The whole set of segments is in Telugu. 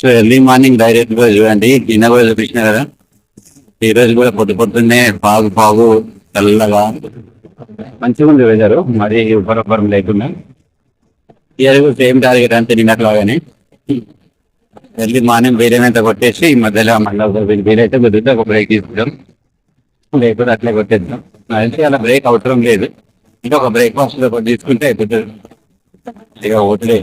సో ఎర్లీ మార్నింగ్ డైరెక్ట్ గా చూడండి, నిన్న కూడా చూపించిన కదా, ఈ రోజు కూడా పొద్దున్నే పాగు పాగు చల్లగా మంచిగా ఉంది వెదర్, మరి ఉపరపరం లేకుండా. ఇయర్ కూడా సేమ్ టార్గెట్ అంతే నిన్నట్లాగానే. ఎర్లీ మార్నింగ్ వీలైనంత కొట్టేసి ఈ మధ్యలో మళ్ళీ వీలైతే కుదిరితే ఒక బ్రేక్ తీసుకుంటాం, లేకపోతే అట్లే కొట్టేద్దాం. అయితే అలా బ్రేక్ అవసరం లేదు, ఇంకా ఒక బ్రేక్ఫాస్ట్ తీసుకుంటే అయిపోతుంది. ఇక వదిలే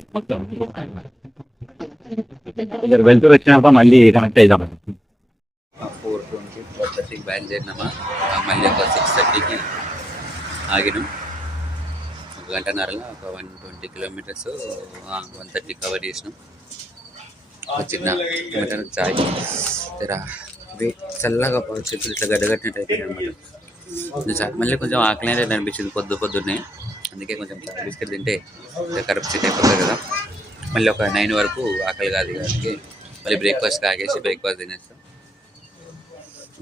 ఇద్దరు వెళ్తూ వచ్చినాక మళ్ళీ కనెక్ట్ అవుతాం. 4:20, 4:30కి బయలుదేరినామా, మళ్ళీ ఒక 6:30కి ఆగినాం. ఒక గంటన్నరలో ఒక 120 కిలోమీటర్స్ 130 కవర్ చేసినాం. చిన్న ఏమంటారు చాయ్ చల్లగా చెట్లు ఇట్లా గడ్డగట్టినట్టు అయిపోయింది అనమాట. మళ్ళీ కొంచెం ఆకలి అనేది అనిపించింది పొద్దున్నే, అందుకే కొంచెం చాయ్ బిస్కెట్ తింటే కరెక్ట్ సెట్ అయిపోతుంది కదా. మళ్ళీ ఒక 9 వరకు ఆకలి కాదు, అందుకే మళ్ళీ బ్రేక్ఫాస్ట్ తాగేసి బ్రేక్ఫాస్ట్ తినేస్తాం.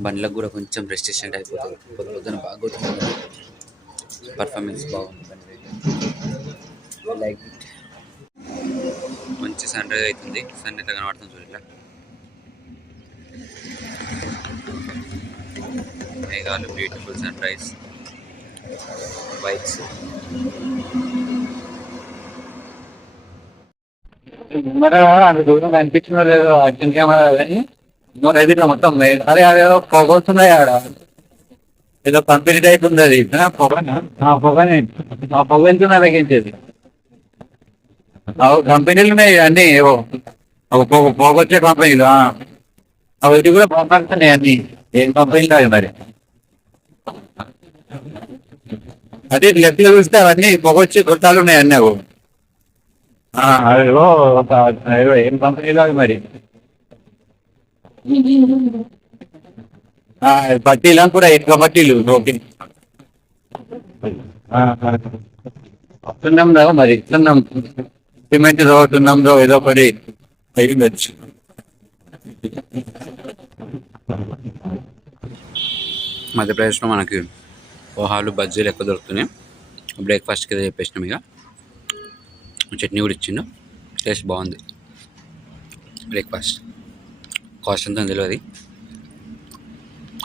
బండ్లకు కూడా కొంచెం రెస్ట్రిక్షన్ అయిపోతుంది, పొద్దున బాగా కొట్టుకుంటుంది, పర్ఫార్మెన్స్ బాగుంది. Like it. మంచి సన్ రైజ్ అవుతుంది, సన్ ఎట్లా కనబడుతుంది చూడ, మేఘాలు, బ్యూటిఫుల్ సన్ రైజ్, బైక్స్. అంత దూరం కనిపించిన లేదు యాక్షన్ కెమెరా కానీ ఇట్లా మొత్తం అదే అదేదో పొగ వస్తున్నాయి ఆడ, ఏదో కంపెనీ టైప్ ఉంది అది పొగనే ఆ పొగ వెళ్తున్నా తగ్గించేది. కంపెనీలు ఉన్నాయి అన్ని, ఏవో పొగ వచ్చే కంపెనీలు అవి కూడా పంపిస్తున్నాయి అన్ని. ఏం కంపెనీలు అవి మరి, అదే లెఫ్ట్ గా చూస్తే అవన్నీ పొగ వచ్చే గుర్తాలు ఉన్నాయి అన్నీ. అవి ఏం కంపెనీలో అవి మరి, బట్టీలు కూడా ఎక్కువ బట్టీలు వస్తున్నాం రా మరి, ఇస్తున్నాం సిమెంట్ తోడుతున్నాం రా, ఏదో ఒకటి అయ్యిండొచ్చు. మధ్యప్రదేశ్లో మనకి పోహాలు, బజ్జీలు ఎక్కువ దొరుకుతున్నాయి. బ్రేక్ఫాస్ట్కి ఏదో చెప్పేసినాం, ఇక చట్నీ కూడా ఇచ్చిండు, టేస్ట్ బాగుంది. బ్రేక్ఫాస్ట్ కాస్ట్ ఎంతో తెలియదు,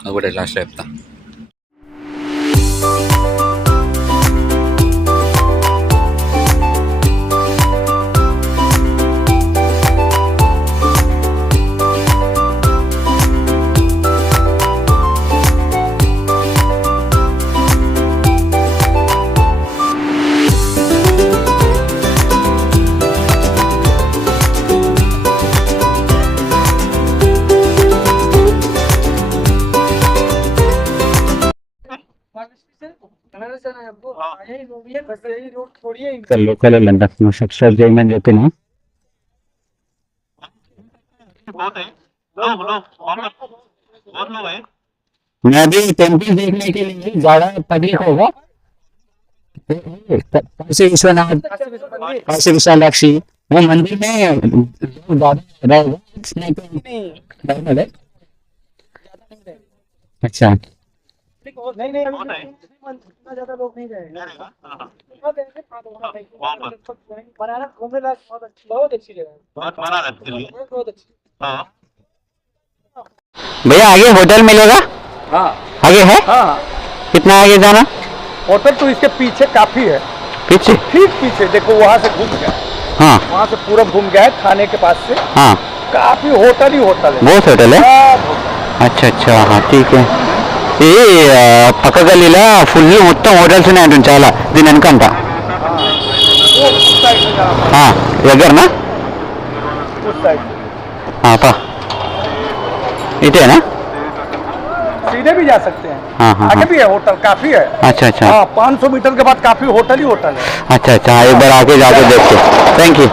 అది కూడా లాస్ట్లో చెప్తా. సబ్స్క్రైబ్ చేయమని చెప్పిన मैं अभी टेम्पल देखने के लिए ज्यादा पब्लिक होगा, काशी विश्वनाथ, काशी विशालाक्षी, वो मंदिर में ज्यादा रहेगा। अच्छा नहीं ज्यादा लोग नहीं रहेगा। बनारस घूमने लायक बहुत अच्छी जगह, बहुत अच्छी। भैया आगे होटल मिलेगा? हाँ आगे है। हाँ कितना आगे जाना? होटल तो इसके पीछे काफी है, पीछे ठीक पीछे देखो, वहाँ से घूम गया। हाँ वहाँ से पूरा घूम गया है, थाने के पास से। हाँ काफी होटल ही होटल है, बहुत होटल है। अच्छा अच्छा हाँ ठीक है. ఈ పక్క గల్లీలో ఫుల్ మొత్తం హోటల్స్ ఉన్నాయి అంటుంది చాలా, దీని వెనకంట దగ్గరనా? इटेना सीधे भी जा सकते हैं। आगे भी है होटल, काफी है। अच्छा अच्छा 500 मीटर के बाद काफी होटल ही होटल है। अच्छा अच्छा एक बार आके जाके देखते, थैंक यू.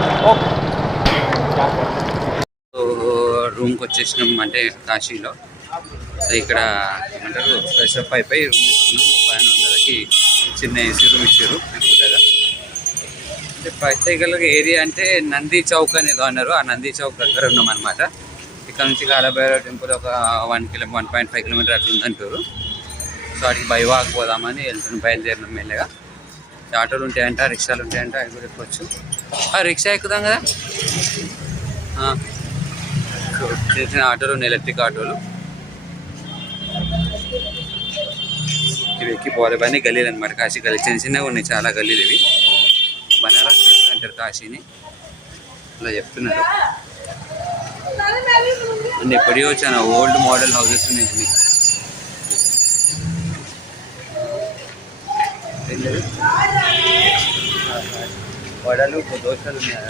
రూమ్కి వచ్చేసినాం అంటే కాశీలో. సో ఇక్కడ ఏమంటారు ఫ్రెష్ అప్ అయిపోయి రూమ్ తీసుకున్నాం. 500కి చిన్న ఏసీ రూమ్ ఇచ్చారు పూజగా. అంటే ప్రత్యేకంగా ఏరియా అంటే నంది చౌక్ అనేది అన్నారు, ఆ నంది చౌక్ దగ్గర ఉన్నాం అనమాట. ఇక్కడ నుంచి కాలభైరవ టెంపుల్ ఒక 1.5 కిలోమీటర్ అట్లా ఉందంటారు. సో అడిగి బైవాక్ పోదామని వెళ్తున్నాం, బయలుదేరినాం మెల్లగా. ఆటోలు ఉంటాయంట, రిక్షాలు ఉంటాయంట, అవి కూడా ఎక్కొచ్చు. రిక్షా ఎక్కుదాం కదా. చిన్న చిన్న ఆటోలు ఉన్నాయి, ఎలక్ట్రిక్ ఆటోలు. ఇవి ఎక్కిపోవాలి. ఇవన్నీ గల్లీలు అనమాట, కాశీ గల్లీ. చిన్న చిన్నగా ఉన్నాయి, చాలా గల్లీలు ఇవి. బనారస్ అంటారు కాశీని, అలా చెప్తున్నారు. అన్నీ ఎప్పుడో చాలా ఓల్డ్ మోడల్ హౌసెస్ ఉన్నాయి. వడలు దోశలు ఉన్నాయా?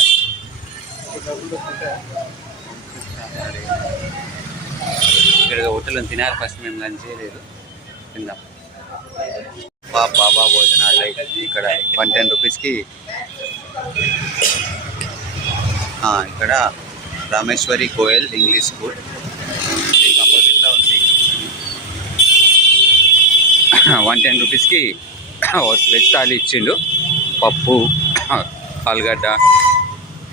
ఇక్కడ హోటల్ తినాలి. ఫస్ట్ మేము లంచ్ చేయలేదు, తిందాం. బాబా భోజనాలు ఇక్కడ 110 రూపీస్కి. ఇక్కడ రామేశ్వరి కోయల్ ఇంగ్లీష్ స్కూల్ దీనికి అపోజిట్లో ఉంది. 110 రూపీస్కి వెజ్ థాలీ ఇచ్చిండు. పప్పు, ఆలుగడ్డ,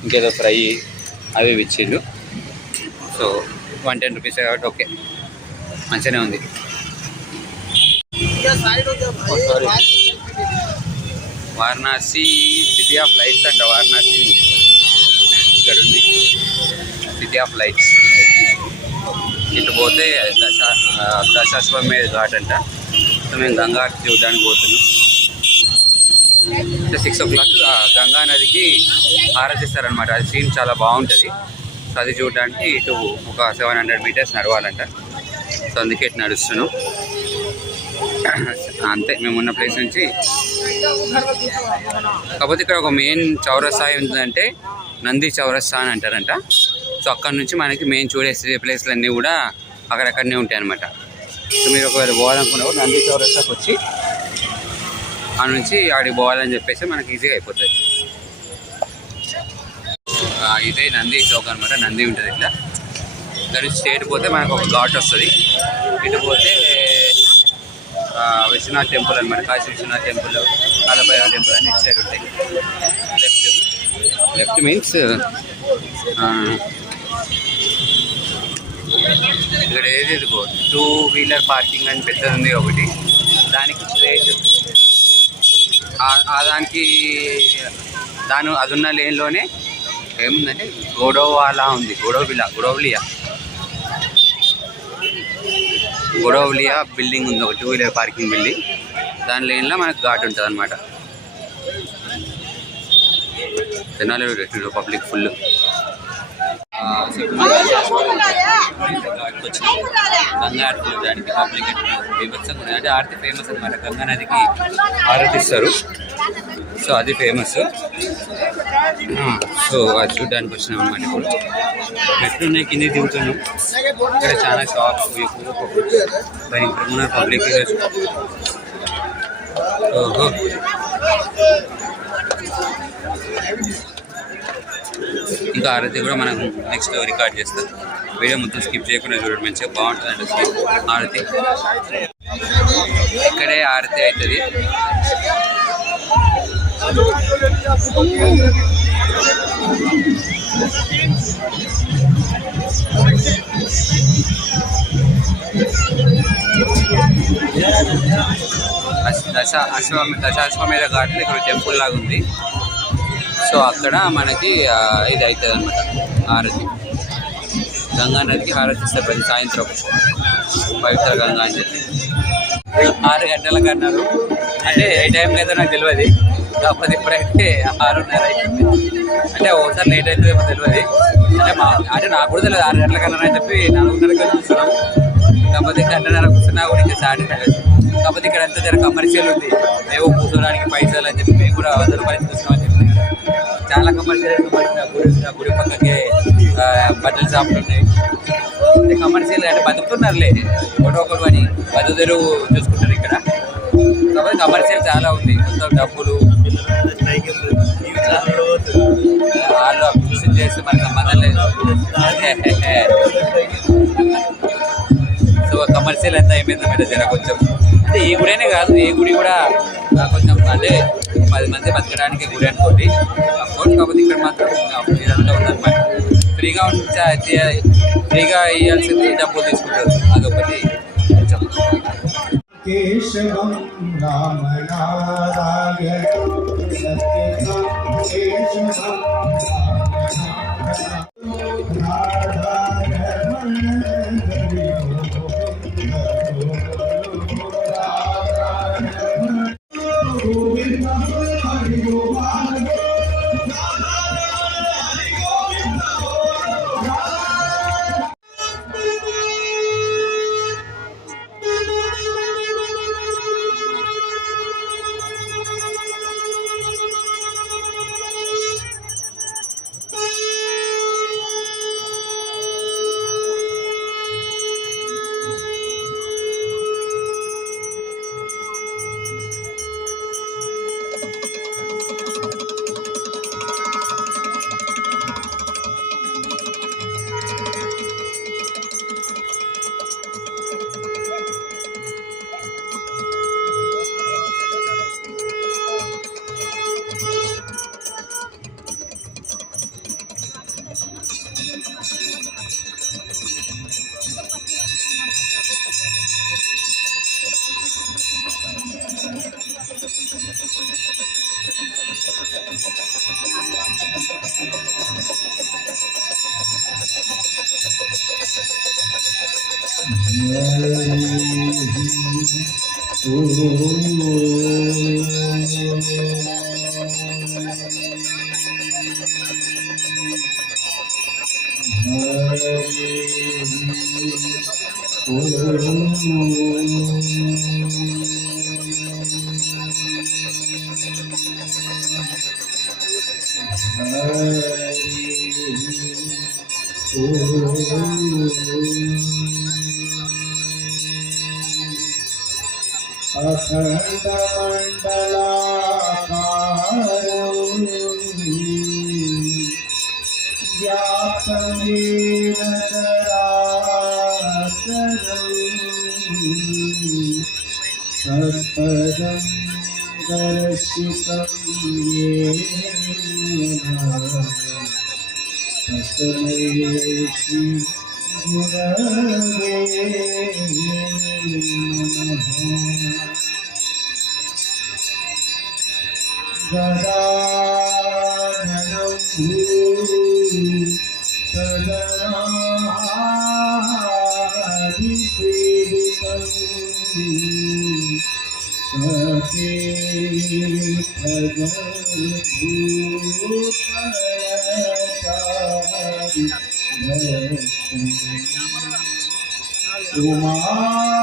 ఇంకేదో ఫ్రై అవి ఇచ్చిండు. సో 110 రూపీస్ కాబట్టి ఓకే, మంచిగానే ఉంది. వారణాసి సిటీ ఆఫ్ లైట్స్ అంట. వారణాసిని ఇక్కడ ఉంది, సిటీ ఆఫ్ లైట్స్. ఇటు పోతే దశాశ్వమేధ ఘాట్ అంట. సో మేము గంగా ఆరతి చూడడానికి పోతున్నాం. అంటే 6 o'clock గంగా నదికి ఆరాధిస్తారనమాట. అది సీన్ చాలా బాగుంటుంది. సో అది చూడడానికి ఇటు ఒక 700 meters నడవాలంట. సో అందుకే ఇటు నడుస్తున్నాం. అంతే, మేము ఉన్న ప్లేస్ నుంచి. కాకపోతే ఇక్కడ ఒక మెయిన్ చౌరస్తా ఏంటంటే నంది చౌరస్తా అని అంటారంట. సో అక్కడ నుంచి మనకి మెయిన్ చూడేసే ప్లేస్లన్నీ కూడా అక్కడక్కడనే ఉంటాయి అనమాట. సో మీరు ఒకవేళ పోవాలనుకున్నప్పుడు నంది చౌరస్తాకి వచ్చి ఆ నుంచి ఆడికి పోవాలని చెప్పేసి మనకి ఈజీగా అయిపోతుంది. ఇదే నంది చౌక్ అనమాట. నంది ఉంటుంది ఇట్లా. ఇక్కడ నుంచి స్ట్రేట్ పోతే మనకు ఒక ఘాట్ వస్తుంది. ఇటు పోతే విశ్వనాథ్ టెంపుల్ అనమాట. కాశీ విశ్వనాథ్ టెంపుల్, కాలభైరవ టెంపుల్ అన్ని ఇటు సైడ్ ఉంటాయి. లెఫ్ట్ మీన్స్ ఇక్కడ ఏది 2-wheeler పార్కింగ్ అని పెద్దది ఉంది ఒకటి. దానికి స్ట్రేట్ దానికి అది ఉన్న లేన్లోనే ఏముందంటే గొడవలా ఉంది. గొడవలియా బిల్డింగ్ ఉంది, ఒక 2-wheeler పార్కింగ్ బిల్డింగ్. దాని లేన్లో మనకు ఘాట్ ఉంటుంది అనమాట. తినాలి పబ్లిక్ ఫుల్. గంగా ఆరతి చూడడానికి పబ్లిక్ బీభత్సంగా ఉంది. అంటే ఆరతి ఫేమస్ అనమాట. గంగా నదికి ఆరతిస్తారు. సో అది ఫేమస్. సో అది చూడడానికి వచ్చినాం అనమాట. ఇప్పుడు మెట్లున్నాయి, కింద దిగుతున్నాం. ఇక్కడ చాలా షాప్స్, భయంకరమైన పబ్లిక్. ఓహో, ఇంకా ఆరతి కూడా మనం నెక్స్ట్ రికార్డ్ చేస్తాం. వీడియో మొత్తం స్కిప్ చేయకుండా చూడండి, మంచిగా బాగుంటుంది ఆరతి. ఇక్కడే ఆరతి అవుతుంది. దశాశ్వమేధ ఘాట్లో ఇక్కడ టెంపుల్ లాగా ఉంది. సో అక్కడ మనకి ఇది అవుతుంది అనమాట, హారతి. గంగా నదికి హారతి ఇస్తారు ప్రతి సాయంత్రం, పవిత్ర గంగా అని చెప్పి. 6 గంటలకు అన్నారు. అంటే ఏ టైంలో అయితే నాకు తెలియదు. కాకపోతే ఇప్పుడైతే 6:30 అవుతుంది. అంటే ఒకసారి లేట్ అవుతుందేమో తెలియదు. అంటే నాకు కూడా తెలియదు 6 గంటలకు అన్నారని చెప్పి 4:30 చూస్తున్నాం. కాకపోతే 1:30 కూర్చున్నా కూడా ఇంకా స్టార్ట్ అయ్యేది. కాకపోతే ఇక్కడ అంతా జర కమర్షియల్ ఉంది. ఏవో కూర్చోడానికి పైసలు అని చెప్పి మేము కూడా 100 రూపాయలు చూస్తున్నామని చెప్పి చాలా కమర్షియల్. గుడి పక్కకే బట్టల షాపులు ఉన్నాయి. అంటే కమర్షియల్ అంటే బతుకుతున్నారులే, ఒకటి అని బతుకుదెరు చూసుకుంటారు ఇక్కడ. కాబట్టి కమర్షియల్ చాలా ఉంది. మొత్తం డబ్బులు వాళ్ళు కృషి చేస్తే మనకు సంబంధం లేదు. సో కమర్షియల్ అంతా అయిపోయిందన్నమాట జర కొంచెం. అంటే ఈ గుడేనే కాదు, ఏ గుడి కూడా కొంచెం అంటే 10 మంది బతకడానికి గుడి అనుకోండి అఫ్కోర్స్. కాకపోతే ఇక్కడ మాత్రం ఇదంతా ఉందన్నమాట. ఫ్రీగా ఇవ్వాల్సింది డబ్బులు తీసుకుంటారు, అదొకటి కొంచెం. केशवं रामनारायणं सत्यं केशवं राधारमण हरि गोविंद हरि गोपाल सत्पदं दर्शितं येन तस्मै श्री गुरवे नमः। गदाधनं सदनादिसेवितं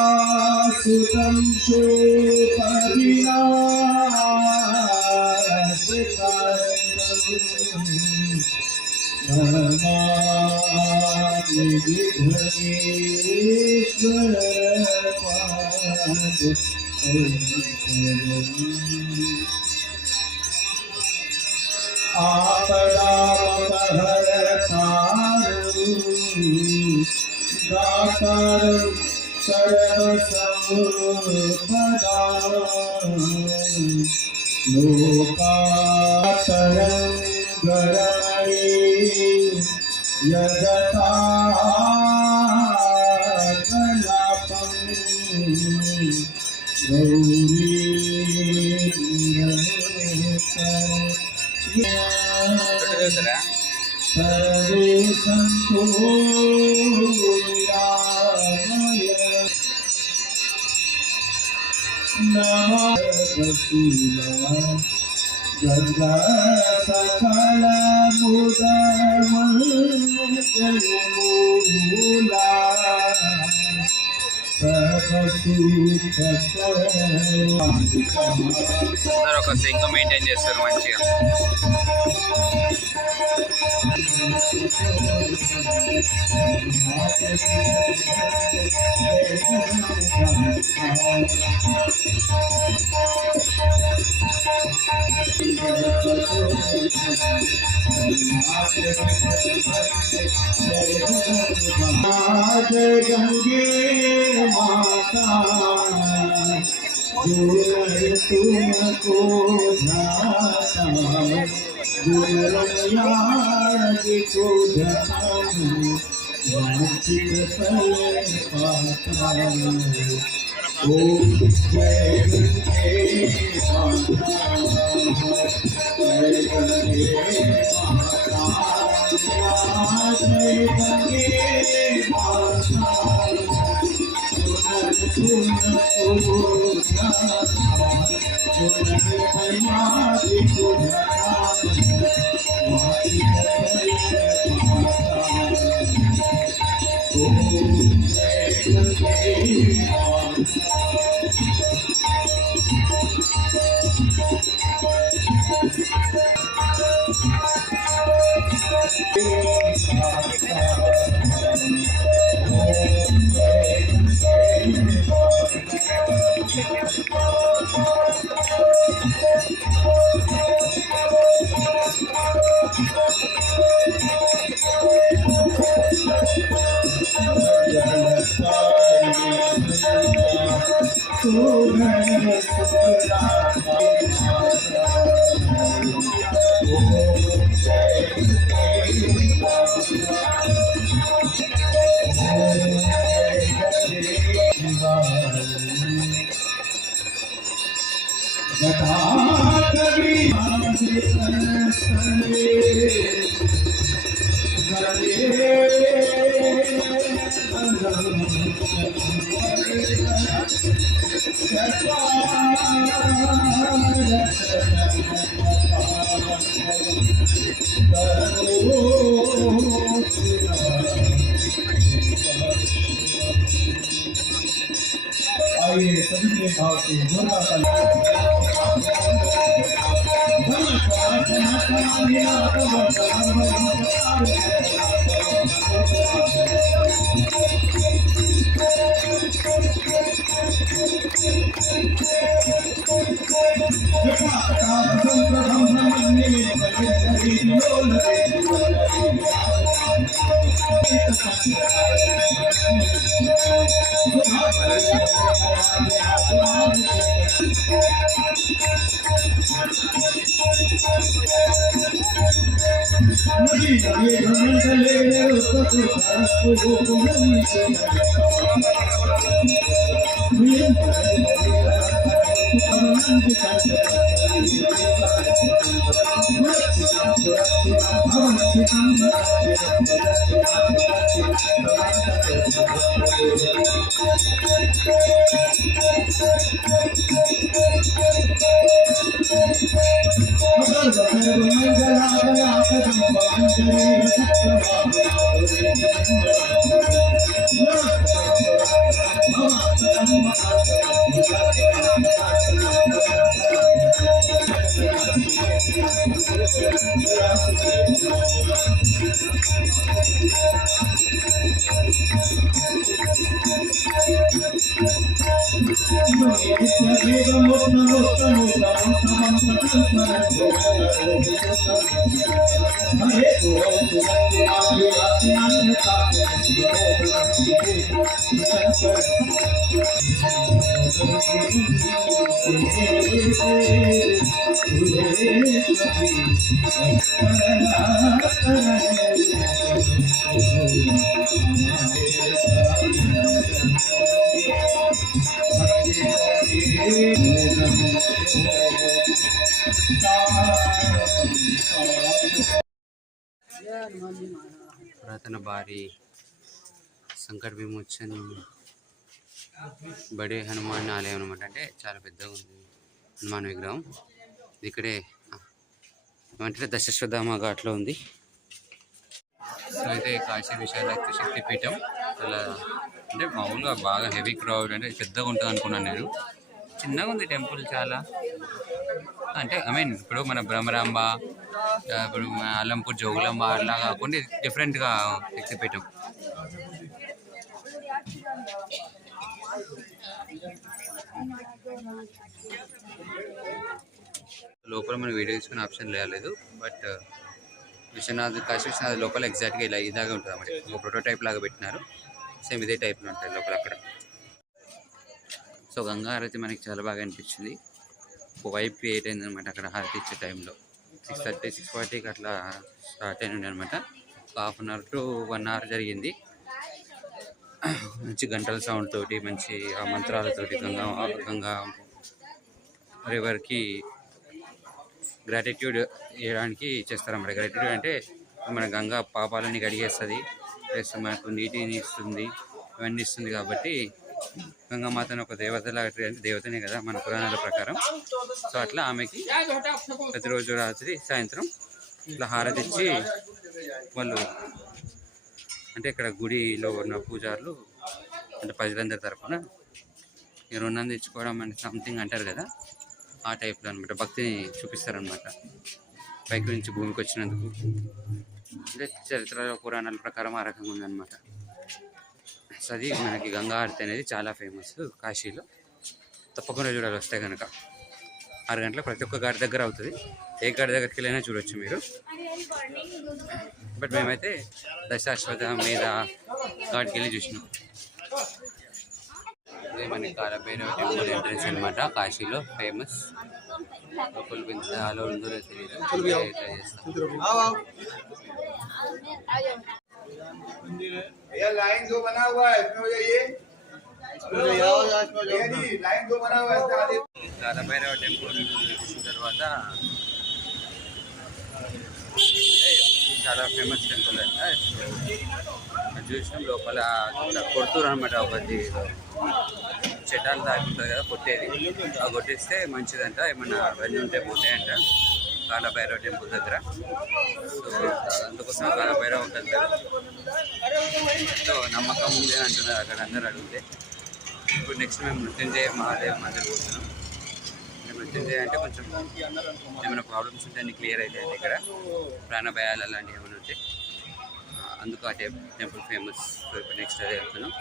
उमासुतं शोकविनाशकारणं नमामि आपदामपहरतारं दातारं सर्वसम्पदां लोकातरं गरये यदताकलापं सर्वे सन्तु नमः गंगा सकल मुदमूला అందరూ ఒక సింక్ మెయింటైన్ చేస్తారు మంచిగా. गंगे माता तुमको जाता को जाता पाता ओम जय गंगे माता जय गंगे माता जय गंगे माता सुन पूजा सुन मैया आइए सभी के भाव से పురాతన భారీ సంకట విమోచన్ బడే హనుమాన్ ఆలయం అనమాట. అంటే చాలా పెద్దగా ఉంది హనుమాన్ విగ్రహం. ఇక్కడే ఏమంటే దశశ్వధామ ఘాట్లో ఉంది. సో అయితే కాశీ విశాలాక్షి శక్తిపీఠం చాలా అంటే మామూలుగా బాగా హెవీ క్రౌడ్, అంటే పెద్దగా ఉంటుంది అనుకున్నాను నేను. చిన్నగా ఉంది టెంపుల్ చాలా. అంటే ఐ మీన్ ఇప్పుడు మన భ్రమరాంబ, ఇప్పుడు మన అల్లంపూర్ జోగులాంబ అలా కాకుండా డిఫరెంట్గా శక్తిపీఠం. లోపల మనం వీడియో తీసుకునే ఆప్షన్ లేదు, బట్ విశ్వనాథ్ కాశీ విశ్వనాథ్ లోపల ఎగ్జాక్ట్గా ఇలాగే ఉంటుంది అన్నమాట. ఒక ప్రోటోటైప్ లాగా పెట్టినారు, సేమ్ ఇదే టైప్లో ఉంటుంది లోపల అక్కడ. సో గంగా హారతి మనకి చాలా బాగా అనిపించింది. ఒక వైపు క్రియేట్ అయింది అనమాట అక్కడ హారతి ఇచ్చే టైంలో. 6:30 6:40కి అట్లా స్టార్ట్ అయిన అనమాట. 1/2 అవర్ టు 1 అవర్ జరిగింది. మంచి గంటల సౌండ్ తోటి మంచి ఆ మంత్రాలతోటి గంగా రివర్కి గ్రాటిట్యూడ్ చేయడానికి చేస్తారన్నమాట. గ్రాటిట్యూడ్ అంటే మన గంగా పాపాలని కడిగేస్తుంది, ప్లస్ మనకు నీటిని ఇస్తుంది, ఇవన్నీ ఇస్తుంది. కాబట్టి గంగామాతను ఒక దేవతలాగా అంటే దేవతనే కదా మన పురాణాల ప్రకారం. సో అట్లా ఆమెకి ప్రతిరోజు రాత్రి సాయంత్రం ఇట్లా హారతి ఇచ్చి వాళ్ళు అంటే ఇక్కడ గుడిలో ఉన్న పూజారులు అంటే ప్రజలందరి తరఫున ఈ రుణం తెచ్చుకోవడం అంటే సంథింగ్ అంటారు కదా, ఆ టైప్లో అనమాట భక్తిని చూపిస్తారనమాట. పైకి నుంచి భూమికి వచ్చినందుకు అంటే చరిత్రలో పురాణాల ప్రకారం ఆ రకంగా ఉందన్నమాట. సో అది మనకి గంగా ఆరతి అనేది చాలా ఫేమస్ కాశీలో. తప్పకుండా చూడాలి వస్తే కనుక. 6 గంటలకు ప్రతి ఒక్క ఘాట్ దగ్గర అవుతుంది. ఏ ఘాట్ దగ్గరికి వెళ్ళైనా చూడొచ్చు మీరు. బట్ మేమైతే దశాశ్వత మీద ఘాట్కి వెళ్ళి చూసినాం. ఇదే మనకి కాలభైరవ టెంపుల్ ఎంట్రెన్స్ అనమాట, కాశీలో ఫేమస్. లోపలికి ఎంత అలో ఉందో తెలియదు, ట్రై చేస్తాం. भैया लाइन 2 बना हुआ है, इसमें हो जाइए। भैया जी लाइन 2 बना हुआ है, इसमें आगे। కాలభైరవ టెంపుల్ చూసిన తర్వాత చాలా ఫేమస్ టెంపుల్ అంట. అది చూసినాం. లోపల కొడుతురు అనమాట, ఒకటి చెట్టాలు దాటి ఉంటుంది కదా కొట్టేది, ఆ కొట్టిస్తే మంచిదంట, ఏమన్నా అవన్నీ ఉంటే పోతాయంట కాలభైరవ టెంపుల్ దగ్గర. సో అందుకోసం కాలభైరవ ఉంటుంది. సో నమ్మకం ఉంది అని అంటున్నారు అక్కడ అందరూ అడిగితే. ఇప్పుడు నెక్స్ట్ మేము మృత్యుంజయ మహాదేవ్ మందిర్ పోతున్నాం. మృత్యుంజయ అంటే కొంచెం ఏమైనా ప్రాబ్లమ్స్ ఉంటే అన్ని క్లియర్ అవుతాయి ఇక్కడ, ప్రాణ భయాలు అలాంటివి ఏమైనా ఉంటే. అందుకు ఆ టెంపుల్ ఫేమస్. సో ఇప్పుడు నెక్స్ట్ అదే వెళ్తున్నాం.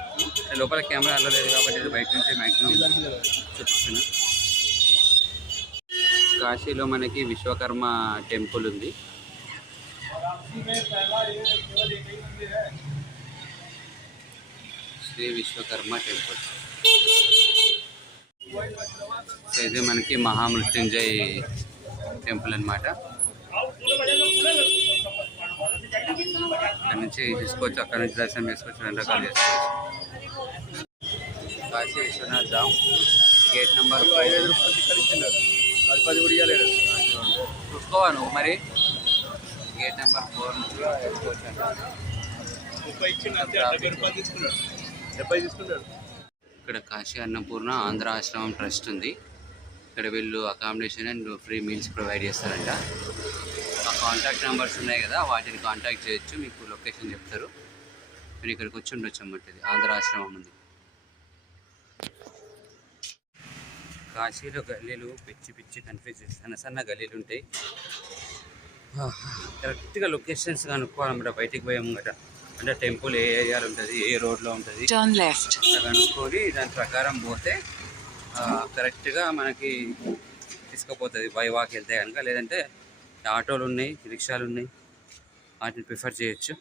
లోపల కెమెరా అలా లేదు కాబట్టి ఇది బయట నుంచి మ్యాక్సిమం చూపిస్తున్నాం. కాశీలో మనకి విశ్వకర్మ టెంపుల్ ఉంది. శ్రీ విశ్వకర్మ టెంపుల్. సో ఇది మనకి మహామృత్యుంజయ్ టెంపుల్ అన్నమాట. అక్కడ నుంచి తీసుకోవచ్చు, అక్కడ నుంచి దర్శనం చేసుకోవచ్చు, 2 రకాలు చేసుకోవచ్చు. కాశీ విశ్వనాథ్ ధామ్ గేట్ నెంబర్ 5 చూసుకోవాలి నువ్వు మరి. గేట్ నెంబర్ 4 నుంచి తీసుకోవచ్చు. ఇక్కడ కాశీ అన్నపూర్ణ ఆంధ్ర ఆశ్రమం ట్రస్ట్ ఉంది. ఇక్కడ వీళ్ళు accommodation and free meals provide చేస్తారంట. ఆ కాంటాక్ట్ నెంబర్స్ ఉన్నాయి కదా, వాటిని కాంటాక్ట్ చేయొచ్చు, మీకు లొకేషన్ చెప్తారు. మీరు ఇక్కడికి వచ్చి ఉండొచ్చు అన్నమాట. ఇది ఆంధ్ర ఆశ్రమం ఉంది. కాశీలో గల్లీలు పిచ్చి పిచ్చి కన్ఫ్యూజ్ చేస్తాను, సన్న గల్లీలు ఉంటాయి. కరెక్ట్గా లొకేషన్స్ కనుక్కోవాలన్నమాట. బయటికి పోయాము కదా అంటే టెంపుల్ ఏ ఏరియాలో ఉంటుంది, ఏ రోడ్లో ఉంటుంది కనుక్కొని దాని ప్రకారం పోతే కరెక్ట్గా మనకి తీసుకుపోతుంది. బై వాక్ వెళ్తే కనుక. లేదంటే ఆటోలు ఉన్నాయి, రిక్షాలు ఉన్నాయి, వాటిని ప్రిఫర్ చేయొచ్చు.